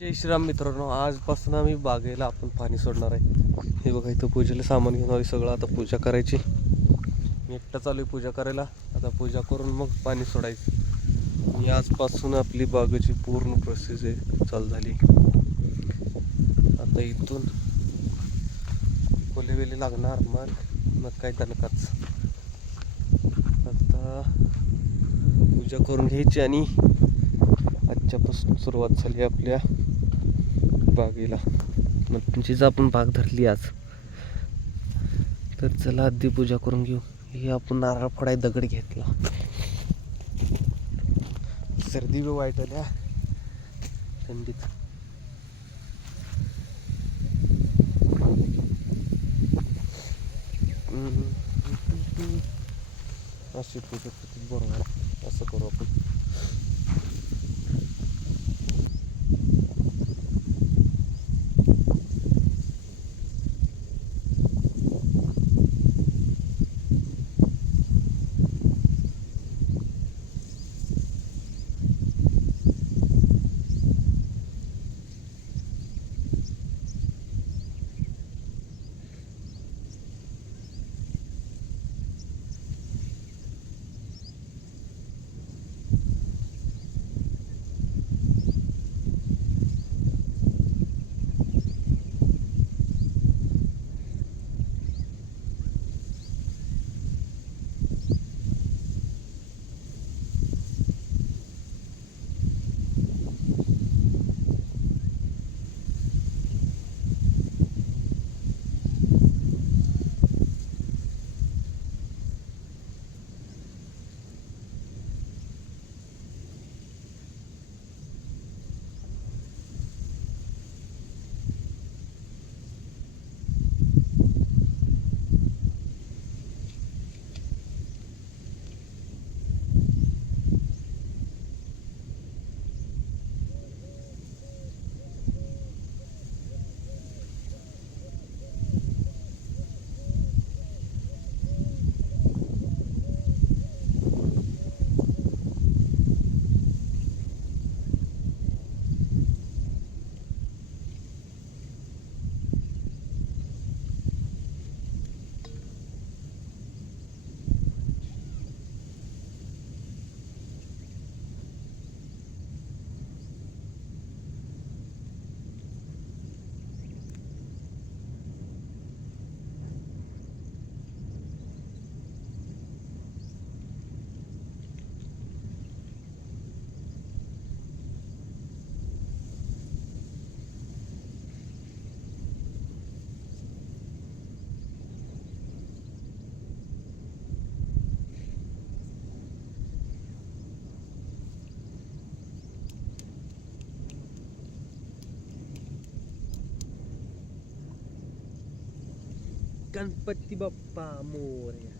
जय श्रीराम मित्रांनो, आजपासून आम्ही बागेला आपण पाणी सोडणार आहे. हे बघा, इथं पूजेला सामान घेऊन आले सगळं. आता पूजा करायची. मी एकटा चालू आहे पूजा करायला. आता पूजा करून मग पाणी सोडायचं. आणि आजपासून आपली बागेची पूर्ण प्रोसेस आहे चालू झाली. आता इथून कोलेवेली लागणार, मग काय दणकाच. आता पूजा करून घ्यायची आणि आजच्यापासून सुरुवात झाली आपल्या बागेला. म्हणजेच आपण बाग धरली आज. तर चला आधी पूजा करून घेऊ. हे आपण नारळ फोडाय दगड घेतला. सर्दी बी वाईट आल्या थंडीत. अशी पूजा बरोबर असं करू आपण. गणपती बाप्पा मोरया.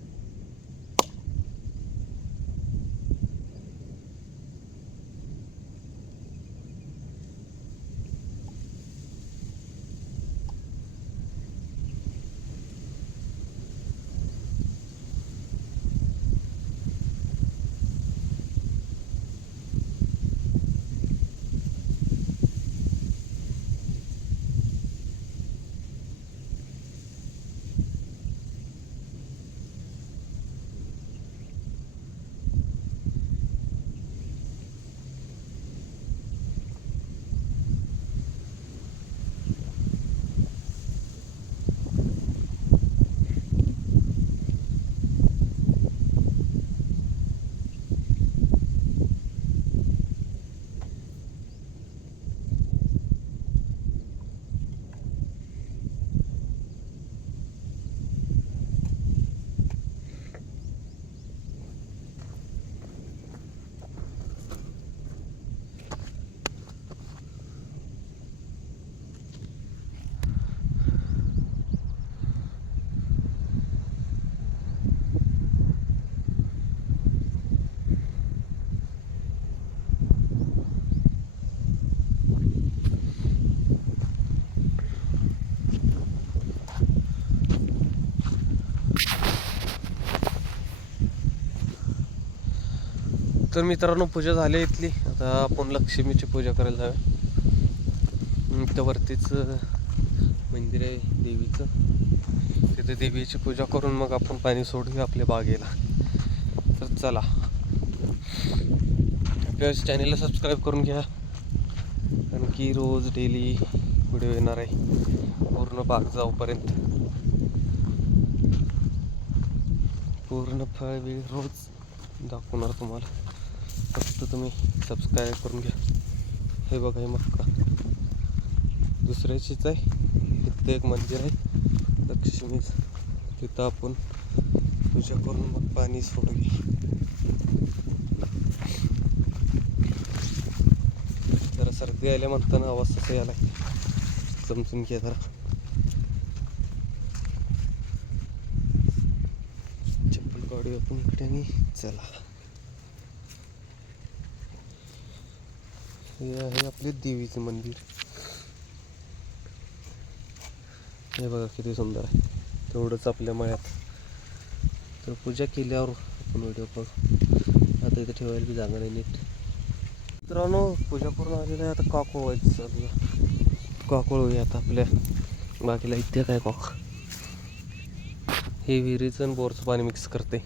तर मित्रांनो, पूजा झाली इथली. आता आपण लक्ष्मीची पूजा करायला जाऊया. इथं वरतीच मंदिर आहे देवीचं. तिथे देवीची पूजा करून मग आपण पाणी सोडूया आपल्या बागेला. तर चला, आपल्या चॅनेलला सबस्क्राईब करून घ्या, कारण की रोज डेली व्हिडिओ येणार आहे पूर्ण बाग जाऊपर्यंत. पूर्ण फळ वेळ रोज दाखवणार तुम्हाला, फक्त तुम्ही सबस्क्राईब करून घ्या. हे बघा, हे मक्का दुसऱ्याचीच आहे. इथं एक मंदिर आहे लक्ष्मी, तिथं आपण पूजा करून मग पाणी सोडूया. जरा सर्दी आल्या म्हणताना आवाज तसा यायला समजून घ्या जरा. चप्पल काढूया आपण इकडे आणि चला. हे आहे आपले देवीचे मंदिर. हे बघा किती सुंदर आहे. तेवढंच आपल्या मळ्यात. तर पूजा केल्यावर आपण व्हिडिओ करू. आता इथे ठेवायला बी जागा नाही नीट. मित्रांनो, पूजा करून आलेलं आहे. आता कॉक वळवायचं चालू आहे. कॉक वळवूया आता आपल्या बाकीला. इथे काय कॉक, हे विहिरीचं आणि बोरचं पाणी मिक्स करते,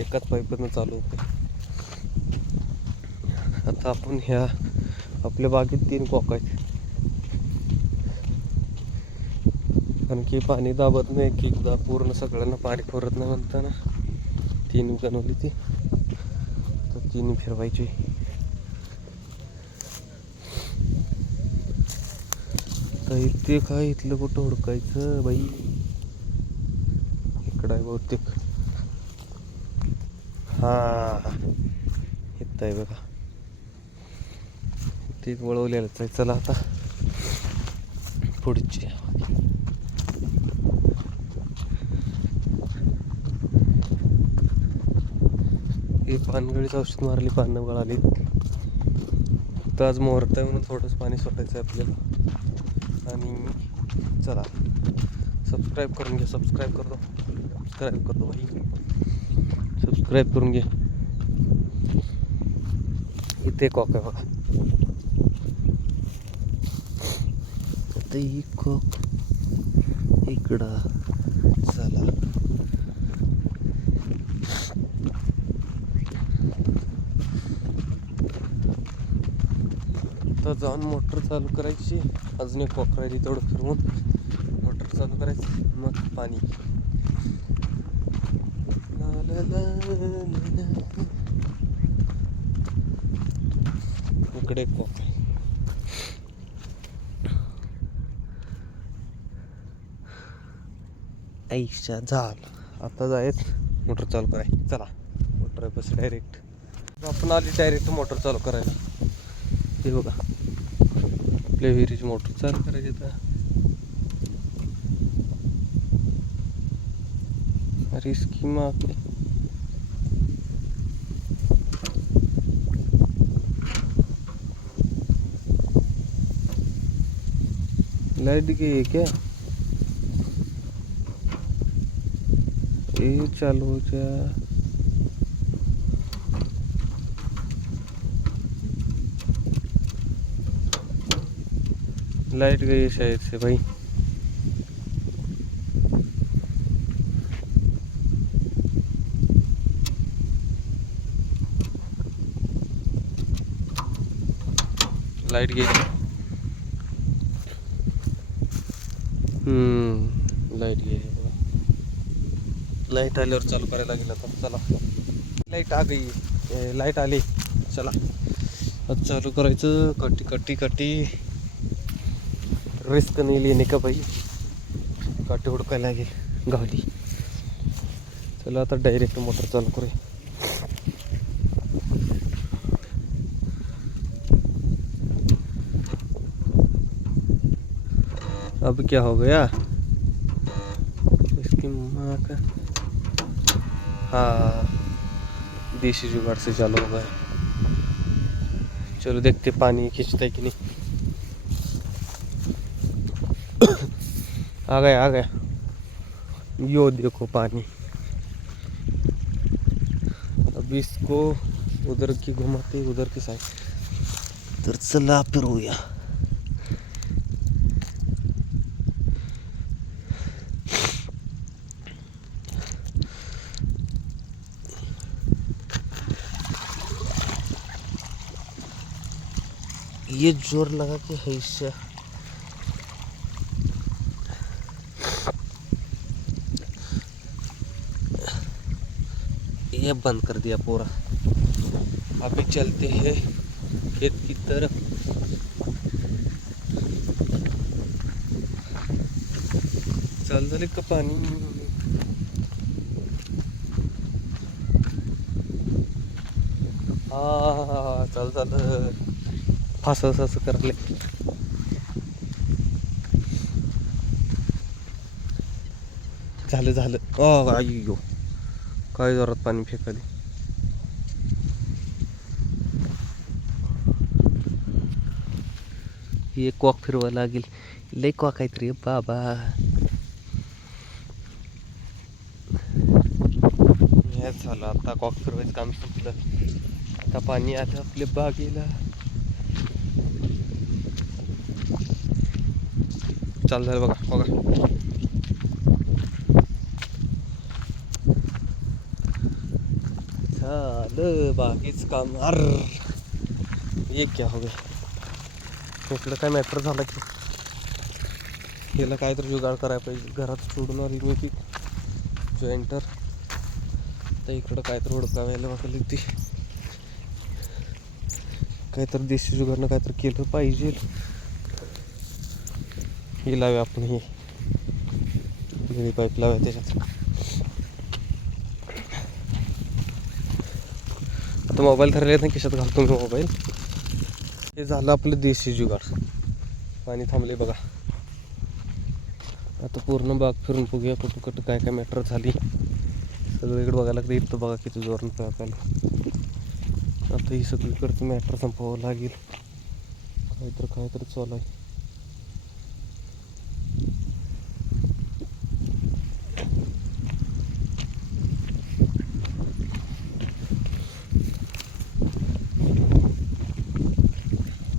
एकाच पाईपनं चालू होते. आता आपण ह्या आपल्या बागेत 3 कॉक आहेत, कारण की पाणी दाबत नाही. की एकदा पूर्ण सगळ्यांना पाणी पुरत नाही म्हणताना 3 बनवली ती. तर 3 फिरवायची. तर इथे काय, इथलं कुठं हुडकायचं बाई. इकडं आहे बहुतेक. हा, इथं आहे बघा. ते वळवलेलंच आहे. चला आता पुढची. हे पानगळीचं औषध मारली, पानं गळाली. तर आज मुहूर्त आहे म्हणून थोडंच पाणी सोडायचं आहे आपल्याला. आणि चला, सबस्क्राईब करून घ्या. सबस्क्राईब करतो भाई, सबस्क्राईब करून घ्या. इथे कॉक आहे बघा. आता ही कॉक इकडं. चला, तर जाऊन मोटर चालू करायची. अजून एक कॉक राहिली, तेवढं फिरवून मोटर चालू करायची, मग पाणी. इकडे एक कॉक आहे. ऐशा झालं. आता जायचं मोटर चालू करायची. चला, मोटर आहे बस डायरेक्ट. आपण आली डायरेक्ट मोटर चालू करायला. हे बघा, आपल्या विहिरीची मोटर चालू करायची. आता रिस्की मग लाइट गई क्या? ये चालू हो जा. लाइट गई है शायद से भाई. लाइट गई. लाइट गई. लाइट आल्यावर चालू करायला गेलं तर. चला, लाइट आ गई. लाइट आली. चला, अब चालू करायचं. कटी कटी कटी. रिस्क नहीं लेने का भाई. काटे हुडकायला लागेल गाडी. चला, आता डायरेक्ट मोटर चालू करूया. अब क्या हो गया इसकी माँ का. हाँ, देसी जुगाड़ से चालू हो गया. चलो देखते पानी खींचता है कि नहीं. आ गया. यो देखो पानी. अब इसको उधर की घुमाते, उधर की साइड. तर चला फिरूया. ये जोर लगा के हैशा ये बंद कर दिया पूरा। अभी चलते हैं खेत की तरफ। चल झाले का पाणी? हा चल झालं फास असं करले। झालं झालं अय्यो काय जोरात पाणी फेकले। एक कॉक फिरवा लागेल. लय कॉक आहेत रे बाबा. हेच झालं आता कॉक फिरवायचं काम संपलं. आता पाणी आलं आपल्या बागेला. चालू झालं बघा बघा. झालं बागेच काम. अर ये क्या हो गया. इकडं काय मॅटर झाला की याला काहीतरी जुगाड करायला पाहिजे. घरात सोडून आली मी ती जॉईंटर. तर इकडं काहीतरी हुडकावायला वाटली ती. काहीतरी देशी जुगाडनं काहीतरी केलं पाहिजे. हे लावूया आपण. ही निळी पाईप लावूया त्याच्यात. आता मोबाईल धरले नाही खिशात घालतो मी मोबाईल. हे झालं आपलं देशी जुगाड. पाणी थांबले बघा. आता पूर्ण बाग फिरून बघूया कुठं कुठं काय काय मॅटर झाली. सगळीकडे बघायला लागतं. इथं बघा किती जोरानं पाळायला. आता ही सगळीकडचं मॅटर संपवावं लागेल. काहीतरी चालू आहे.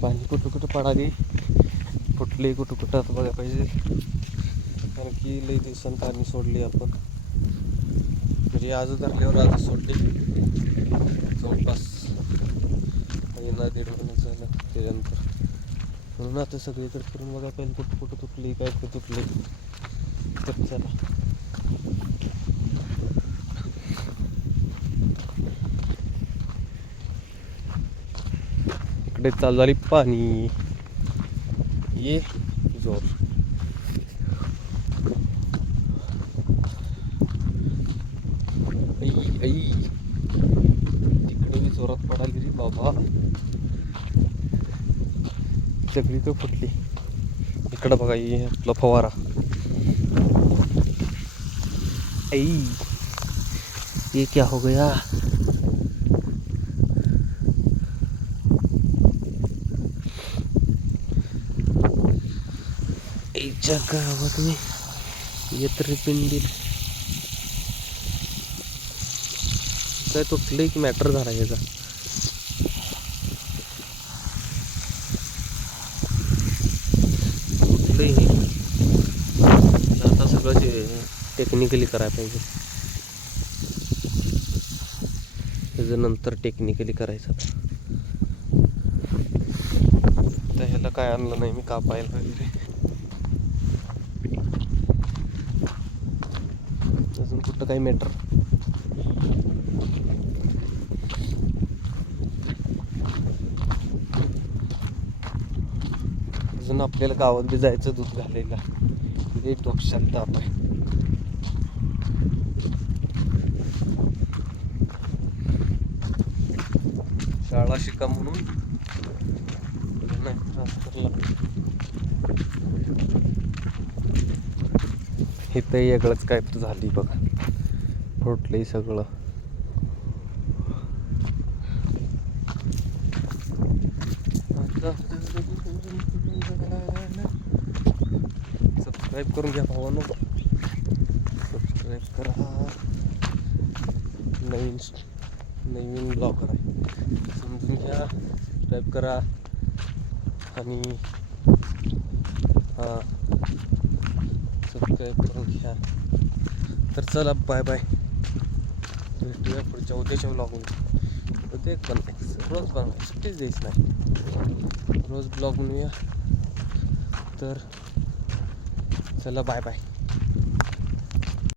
पाणी कुठं कुठं पडाली फुटले कुठं कुठं आता बघायला पाहिजे. कारण की लई दिवसांनी पाणी सोडली आपण. म्हणजे आज धरल्यावर आज सोडली. जवळपास महिना 1.5 महिना झाला त्याच्यानंतर. म्हणून आता सगळीकडे फिरून बघायला पाहिजे कुठं कुठं तुटली काय काय तुटले. तर चला इकडे चालू झाली पाणी. ये जोर. तिकडे मी जोरात पडाली रे बाबा. सगळीकडे फुटली. इकडं बघा ये आपला फवारा. ये क्या हो गया. गावात मी येतरी पिंडील काय तुटलं की मॅटर झाला याचा. तुटलंही आता सगळं टेक्निकली करायला पाहिजे. त्याचं नंतर टेक्निकली करायचं. तर ह्याला काय आणलं नाही मी कापायला वगैरे. अजून कुठं काही मॅटर. अजून आपल्याला गावात बी जायचं दूध घालायला. लई डोक्यात ताप आहे. शाळा शिका म्हणून नाही ट्रान्सफरला. इथं वेगळंच काय तर झाली बघा. फुटलंय सगळं. सबस्क्राईब करून घ्या भावांनो. सबस्क्राईब करा. नवीन ब्लॉगर आहे समजून घ्या. सबस्क्राईब करा आणि हां सबस्क्राईब करून घ्या. तर चला बाय बाय. भेटूया पुढच्या उद्याच्या ब्लॉगमध्ये. प्रत्येक बनवायचं, रोज बनवायचं, सुट्टीच द्यायची नाही, रोज ब्लॉग बनवूया. तर चला बाय बाय.